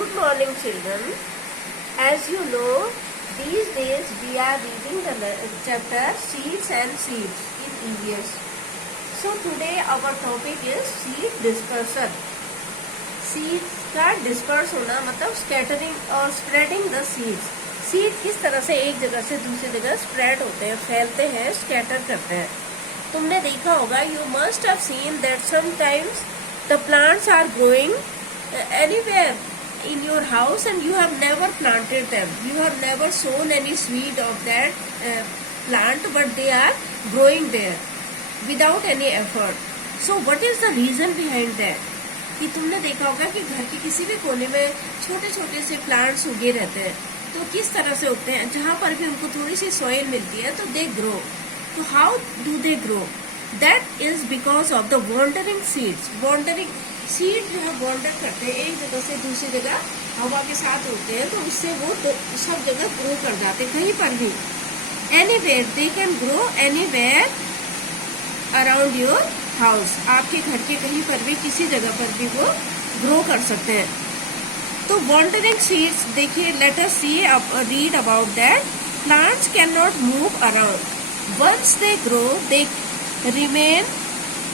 Good morning, children. As you know, these days we are reading the chapter Seeds and Seeds in EVS. So today our topic is seed dispersion. Seeds का disperse होना मतलब scattering और spreading the seeds. Seed किस तरह से एक जगह से दूसरी जगह spread होते हैं, फैलते हैं, scatter करते हैं. तुमने देखा होगा, you must have seen that sometimes the plants are growing anywhere in your house and you have never planted them. You have never sown any seed of that plant, but they are growing there without any effort. So what is the reason behind that? कि तुमने देखा होगा कि घर के किसी भी कोने में छोटे छोटे से प्लांट्स उगे रहते हैं. तो किस तरह से उगते हैं? जहाँ पर भी उनको थोड़ी सी सॉइल मिलती है तो दे ग्रो. तो how do they grow? That is because of the wandering seeds. Wandering seed जो है वॉन्डर करते हैं, एक जगह से दूसरी जगह हवा के साथ होते हैं, तो उससे वो सब जगह ग्रो कर जाते हैं कहीं पर भी. Anywhere they can grow anywhere around your house. आपके घर के कहीं पर भी किसी जगह पर भी वो ग्रो कर सकते हैं. तो वॉन्डरिंग सीड्स देखिए, let us see read about that. Plants can not move around. Once they grow they remain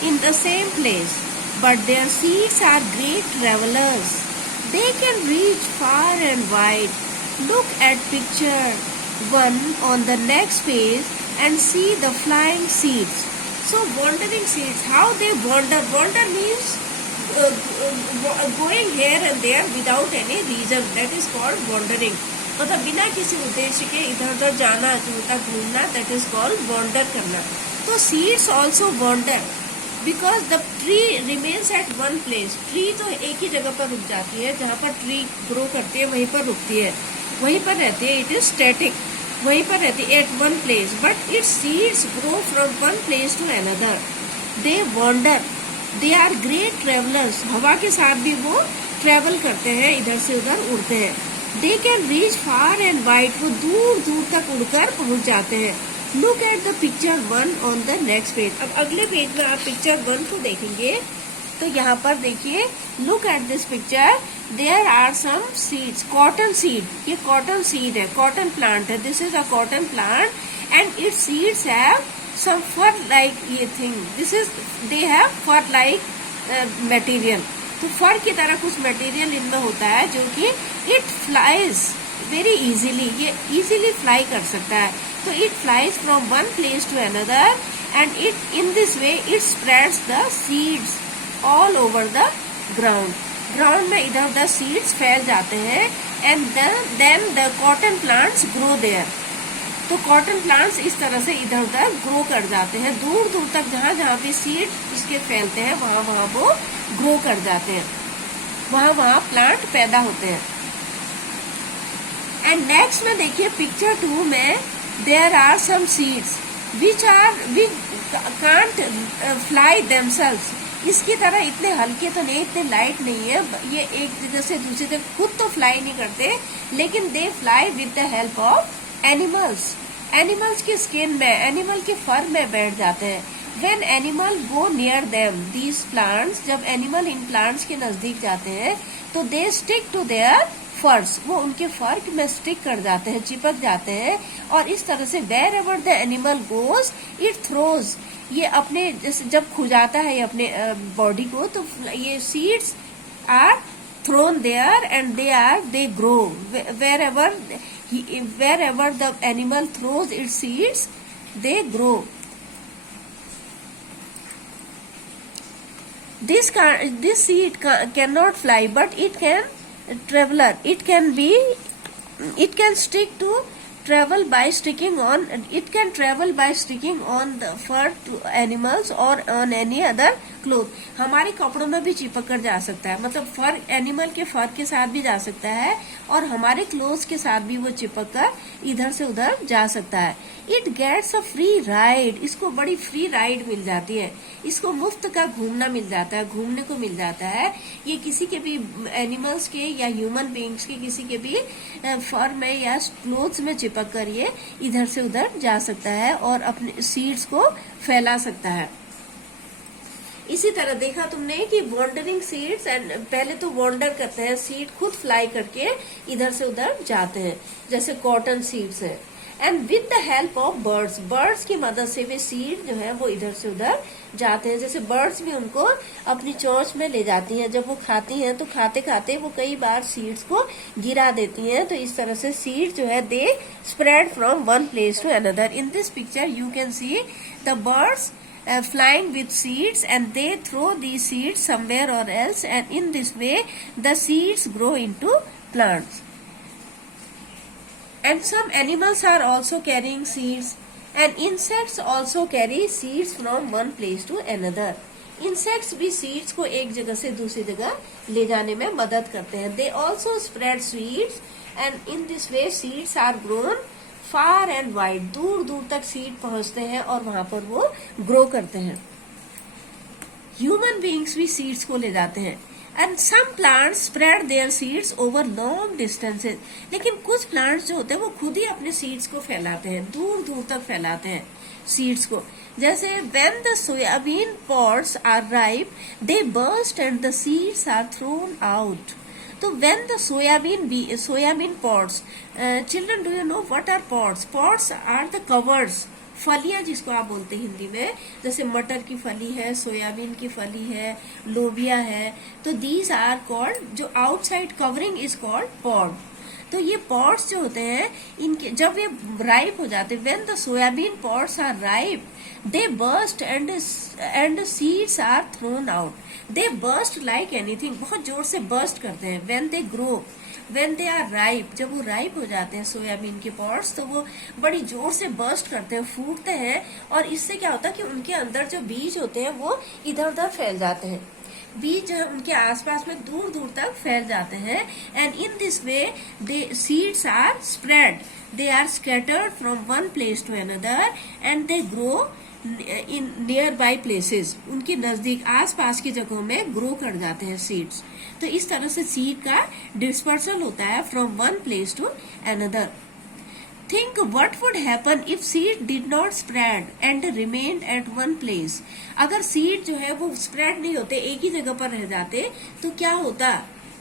in the same place, but their seeds are great travelers. They can reach far and wide. Look at picture 1 on the next page and see the flying seeds. So wandering seeds, how they wander. Wander means going here and there without any reason. That is called wandering. मतलब बिना किसी उद्देश्य के इधर उधर जाना, उधर घूमना, that is called wander करना. तो seeds also wander because the tree remains at one place. Tree तो एक ही जगह पर रुक जाती है, जहाँ पर ट्री ग्रो करती है वहीं पर रुकती है, वहीं पर रहती है. इट इज स्टैटिक, वहीं पर रहती है at one place. But its seeds grow from one place to another. They wander. They are great travellers. हवा के साथ भी वो ट्रेवल करते हैं, इधर से उधर उड़ते हैं. They can reach far and wide. वो दूर दूर तक उड़कर पहुंच जाते हैं. Look at the picture 1 on the next page. अब अगले पेज में आप पिक्चर 1 को देखेंगे तो यहाँ पर देखिए, look at this picture. There are some seeds. Cotton seed. ये कॉटन सीड है, कॉटन प्लांट है. This is a cotton plant and its seeds have some fur like ये thing. This is they have fur like material. तो fur की तरह कुछ material इनमें होता है जो कि इट फ्लाइज वेरी इजीली. ये इजीली फ्लाई कर सकता है. So it flies from one place to another and in this way it spreads the seeds all over the ground. Ground में इधर उधर seeds फैल जाते हैं and then the cotton plants grow there. तो cotton plants इस तरह से इधर उधर grow कर जाते हैं. दूर दूर तक जहाँ जहाँ भी seeds इसके फैलते हैं वहाँ वहाँ वो grow कर जाते हैं, वहाँ वहाँ plant पैदा होते हैं. And next में देखिए पिक्चर 2 में there are some seeds which can't fly themselves. इसकी तरह इतने हल्के तो नहीं, इतने लाइट नहीं है. ये एक जगह से दूसरी जगह खुद तो फ्लाई नहीं करते, लेकिन they fly with the help of animals. Animals की स्किन में, एनिमल के फर में बैठ जाते हैं. When animal go near them, these plants, जब एनिमल इन प्लांट्स के नजदीक जाते हैं तो दे स्टिक टू देयर फर्स. वो उनके फर में स्टिक कर जाते हैं, चिपक जाते हैं. और इस तरह से wherever the animal goes it throws. ये अपने जैसे जब खुजाता है ये अपने बॉडी को, तो ये seeds are thrown there and they grow wherever the animal throws it seeds they grow. This seed cannot fly, but it can traveler. It can stick to travel by sticking on. It can travel by sticking on the fur to animals or on any other cloth. हमारे कपड़ों में भी चिपक कर जा सकता है. मतलब फर, एनिमल के फर के साथ भी जा सकता है और हमारे क्लोथ के साथ भी वो चिपक कर इधर से उधर जा सकता है. It gets a free ride. इसको बड़ी फ्री राइड मिल जाती है. इसको मुफ्त का घूमना मिल जाता है, घूमने को मिल जाता है. ये किसी के भी एनिमल्स के या ह्यूमन बींग्स के किसी के भी फर में या क्लोथ्स में चिपक कर ये इधर से उधर जा सकता है और अपने सीड्स को फैला सकता है. इसी तरह देखा तुमने कि वॉन्डरिंग सीड्स, एंड पहले तो वॉन्डर करते हैं, सीड खुद फ्लाई करके इधर से उधर जाते हैं, जैसे कॉटन सीड्स है। And with the help of birds, birds की मदद से वे सीड जो है वो इधर से उधर जाते हैं। जैसे बर्ड्स भी उनको अपनी चोंच में ले जाती हैं, जब वो खाती हैं तो खाते खाते वो कई बार सीड्स को गिरा देती हैं। तो इस तरह से सीड जो है they spread from one place to another. In this picture you can see the birds flying with seeds, and they throw these seeds somewhere or else, and in this way the seeds grow into plants. And some animals are also carrying seeds, and insects also carry seeds from one place to another. Insects भी seeds को एक जगह से दूसरी जगह ले जाने में मदद करते हैं। They also spread seeds, and in this way seeds are grown far and wide, दूर दूर तक सीड पहुंचते हैं और वहां पर वो ग्रो करते हैं। ह्यूमन बीइंग्स भी सीड्स को ले जाते हैं। And some plants spread their seeds over long distances, लेकिन कुछ प्लांट्स जो होते हैं वो खुद ही अपने सीड्स को फैलाते हैं, दूर दूर तक फैलाते हैं सीड्स को। जैसे when the soybean pods are ripe they burst and the seeds are thrown out. तो when the soybean pods, children do you know what are pods? Pods are the covers, फलियां जिसको आप बोलते हैं हिंदी में, जैसे मटर की फली है, सोयाबीन की फली है, लोबिया है, तो these are called, जो outside covering is called pod. तो ये पॉड्स जो होते हैं इनके जब ये राइप हो जाते हैं, when the soybean pods are ripe they burst and seeds are thrown out. They burst like anything, बहुत जोर से बर्स्ट करते हैं। When they grow, when they are ripe, जब वो राइप हो जाते हैं सोयाबीन के पॉड्स तो वो बड़ी जोर से बर्स्ट करते हैं, फूटते हैं, और इससे क्या होता है कि उनके अंदर जो बीज होते हैं वो इधर उधर फैल जाते हैं। बीज जो है उनके आसपास में दूर दूर तक फैल जाते हैं। And in this way they seeds are spread, they are scattered from one place to another, and they grow in nearby places, उनके नजदीक आसपास की जगहों में ग्रो कर जाते हैं सीड्स। तो इस तरह से सीड का डिस्पर्सल होता है from one place to another. Think what would happen if seed did not spread and remained at one place. अगर सीड जो है वो स्प्रेड नहीं होते, एक ही जगह पर रह जाते, तो क्या होता?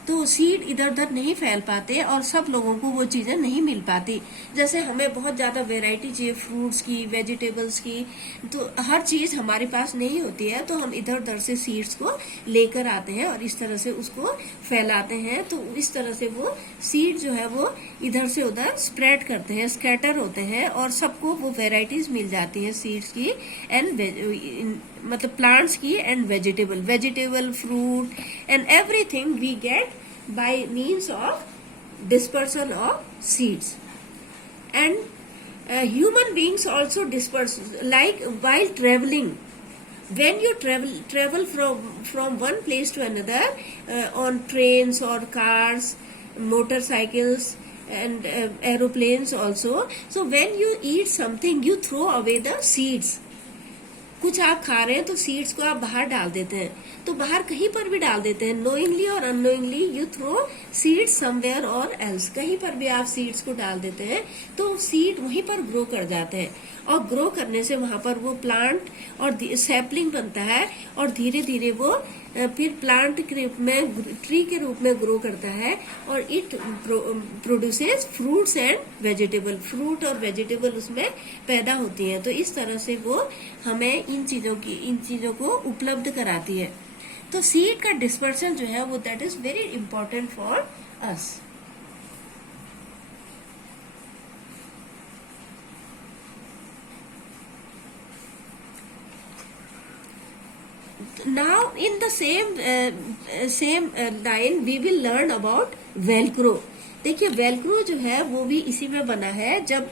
तो सीड इधर उधर नहीं फैल पाते और सब लोगों को वो चीजें नहीं मिल पाती। जैसे हमें बहुत ज्यादा वैरायटी चाहिए फ्रूट्स की, वेजिटेबल्स की, तो हर चीज हमारे पास नहीं होती है, तो हम इधर उधर से सीड्स को लेकर आते हैं और इस तरह से उसको फैलाते हैं। तो इस तरह से वो सीड जो है वो इधर से उधर स्प्रेड करते हैं, स्कैटर होते हैं, और सबको वो वेराइटीज मिल जाती है सीड्स की एंड मतलब प्लांट्स की and vegetable fruit and everything we get by means of dispersal of seeds. And human beings also disperse, like while traveling, when you travel from one place to another on trains or cars, motorcycles and aeroplanes also. So when you eat something you throw away the seeds. कुछ आप खा रहे हैं तो seeds को आप बाहर डाल देते हैं, तो बाहर कहीं पर भी डाल देते हैं, नोइंगली और unknowingly you throw seeds somewhere और एल्स, कहीं पर भी आप सीड्स को डाल देते हैं तो सीड वहीं पर ग्रो कर जाते हैं, और ग्रो करने से वहां पर वो प्लांट और सैपलिंग बनता है, और धीरे धीरे वो फिर प्लांट के रूप में, ट्री के रूप में ग्रो करता है, और it produces fruits and vegetable, fruit और वेजिटेबल उसमें पैदा होती हैं। तो इस तरह से वो हमें इन चीजों को उपलब्ध कराती है। तो सीड का डिस्पर्सल जो है वो that is very important for us. Now in the same line we will learn about velcro. देखिए वेलक्रो जो है वो भी इसी में बना है। जब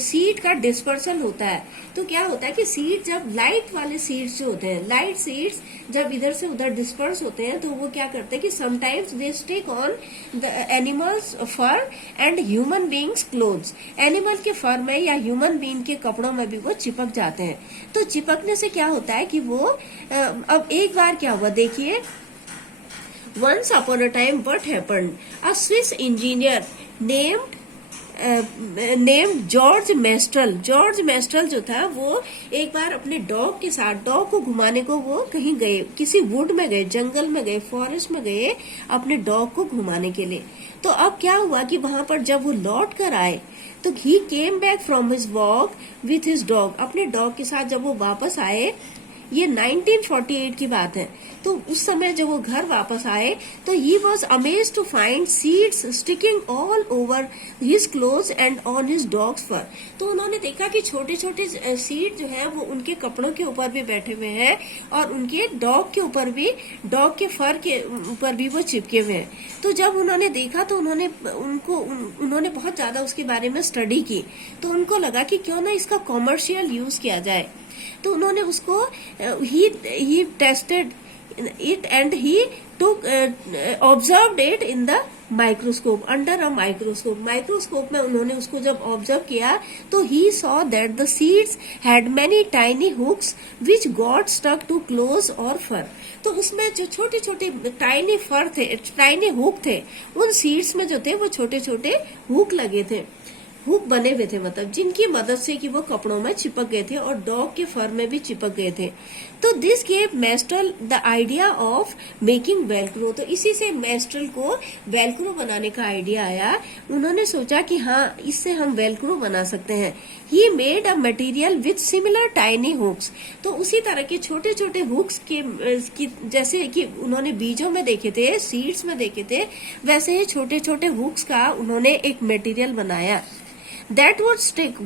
सीड का डिस्पर्सल होता है तो क्या होता है कि सीड जब लाइट वाले सीड्स जो होते हैं, लाइट सीड्स जब इधर से उधर डिस्पर्स होते हैं तो वो क्या करते हैं कि sometimes they stick on the animals fur and human beings clothes. Animal के फर में या ह्यूमन बींग के कपड़ों में भी वो चिपक जाते हैं। तो चिपकने से क्या होता है कि वो अब एक बार क्या हुआ देखिए, Once upon a time, what happened? A Swiss engineer named name George menstrual. George menstrual जो था वो एक बार अपने डॉग के साथ, डॉग को घुमाने को वो कहीं गए, किसी वुड में गए, जंगल में गए, फॉरेस्ट में गए अपने डॉग को घुमाने के लिए। तो अब क्या हुआ कि वहां पर जब वो लौट कर आए तो he came back from his walk with his dog. अपने डॉग के साथ जब वो वापस आए, ये 1948 की बात है, तो उस समय जब वो घर वापस आए तो he was amazed to find seeds sticking all over his clothes and on his dog's fur. तो उन्होंने देखा कि छोटे छोटे सीड जो है वो उनके कपड़ों के ऊपर भी बैठे हुए हैं और उनके डॉग के ऊपर भी, डॉग के फर के ऊपर भी वो चिपके हुए हैं। तो जब उन्होंने देखा तो उन्होंने बहुत ज्यादा उसके बारे में स्टडी की, तो उनको लगा कि क्यों ना इसका कॉमर्शियल यूज किया जाए। तो उन्होंने उसको ही tested it and he took observed it in the microscope, under a microscope। Microscope में उन्होंने उसको जब ऑब्जर्व किया तो he saw that the seeds had many tiny hooks which got stuck to clothes or fur। तो उसमें जो छोटे छोटे टाइनी फर थे, टाइनी हुक थे, उन सीड्स में जो थे वो छोटे छोटे हुक लगे थे, हुक बने हुए थे, मतलब जिनकी मदद से कि वो कपड़ों में चिपक गए थे और डॉग के फर में भी चिपक गए थे। तो this gave menstrual the idea of making Velcro. तो इसी से मेस्ट्रल को वेलक्रो बनाने का आइडिया आया। उन्होंने सोचा कि हाँ, इससे हम वेलक्रो बना सकते हैं। He made a material with similar tiny hooks. तो उसी तरह के छोटे छोटे हुक्स की जैसे कि उन्होंने बीजों में देखे थे, सीड्स में देखे थे, वैसे ही छोटे छोटे हुक्स का उन्होंने एक मटेरियल बनाया। That would stick।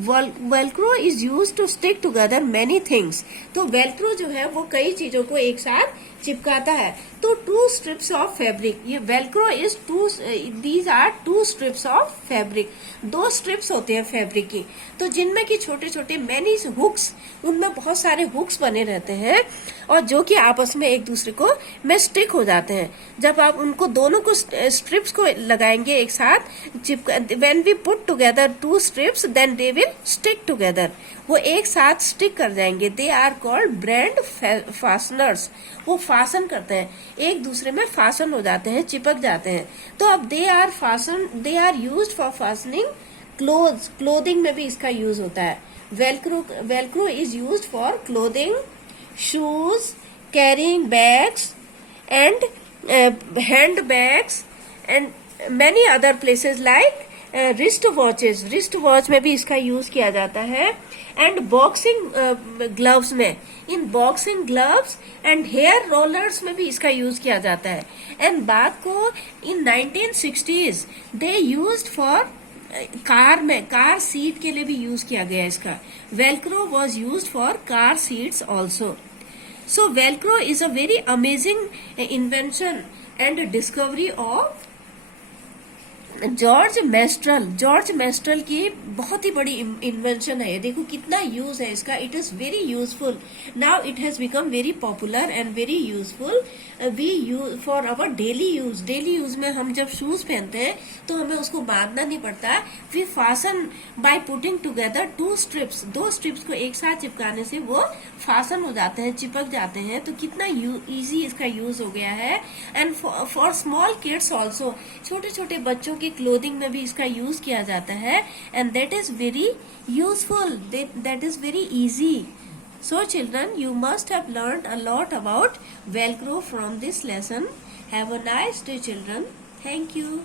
Velcro is used to stick together many things। तो वेलक्रो जो है वो कई चीजों को एक साथ चिपकाता है। तो 2 strips of fabric, ये Velcro is these are 2 strips of fabric। 2 strips होते हैं फैब्रिक की, तो जिनमें की छोटे छोटे मैनी हुक्स, उनमें बहुत सारे हुक्स बने रहते हैं और जो कि आपस में एक दूसरे को में स्टिक हो जाते हैं। जब आप उनको दोनों को स्ट्रिप्स को लगाएंगे एक साथ, when we put together 2 strips then they will stick together। वो एक साथ स्टिक कर जाएंगे। They are called brand fasteners. वो फासन करते हैं, एक दूसरे में फासन हो जाते हैं, चिपक जाते हैं। तो अब they are used for fastening clothes. Clothing में भी इसका यूज होता है। Velcro is used for clothing, shoes, carrying bags and hand bags and many other places like wrist watches. Wrist watch में भी इसका यूज किया जाता है। एंड बॉक्सिंग ग्लव्स में, in boxing gloves and hair rollers में भी इसका यूज किया जाता है। एंड बात को इन 1960s they used for car में, कार सीट के लिए भी यूज किया गया इसका। Velcro was used for car seats also. So Velcro is a very amazing invention and discovery of George menstrual. George menstrual की बहुत ही बड़ी इन्वेंशन है। देखो कितना यूज है इसका। It is very useful. Now it has become very popular and very useful. We use for our daily use. Daily use में हम जब शूज पहनते हैं तो हमें उसको बांधना नहीं पड़ता। We fasten by putting together 2 strips. 2 strips को एक साथ चिपकाने से वो फासन हो जाते हैं, चिपक जाते हैं। तो कितना इजी इसका यूज हो गया है। And for small kids also, छोटे छोटे बच्चों की क्लोथिंग में भी इसका यूज किया जाता है। And that is very useful, that is very easy. So children, you must have learned a lot about Velcro from this lesson. Have a nice day children. Thank you.